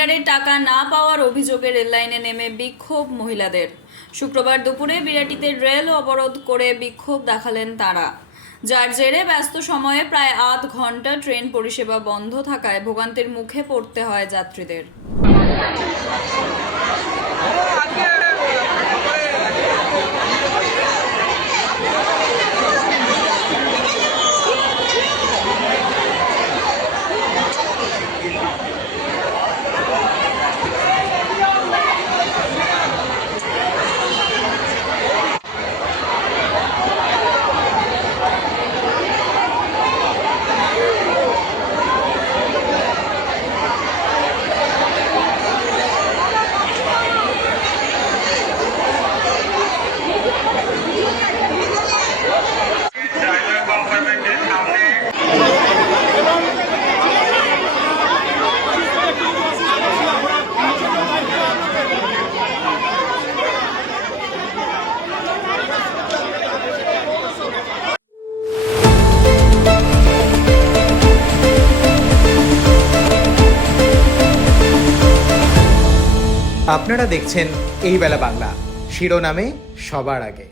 ভাণ্ডারের টাকা না পাওয়ার অভিযোগে রেললাইনে নেমে বিক্ষোভ মহিলাদের। শুক্রবার দুপুরে বিরাটিতে রেল অবরোধ করে বিক্ষোভ দেখালেন তারা, যার জেরে ব্যস্ত সময়ে প্রায় আধ ঘন্টা ট্রেন পরিষেবা বন্ধ থাকায় ভোগান্তির মুখে পড়তে হয় যাত্রীদের। আপনারা দেখছেন এই বেলা বাংলা, শিরোনামে সবার আগে।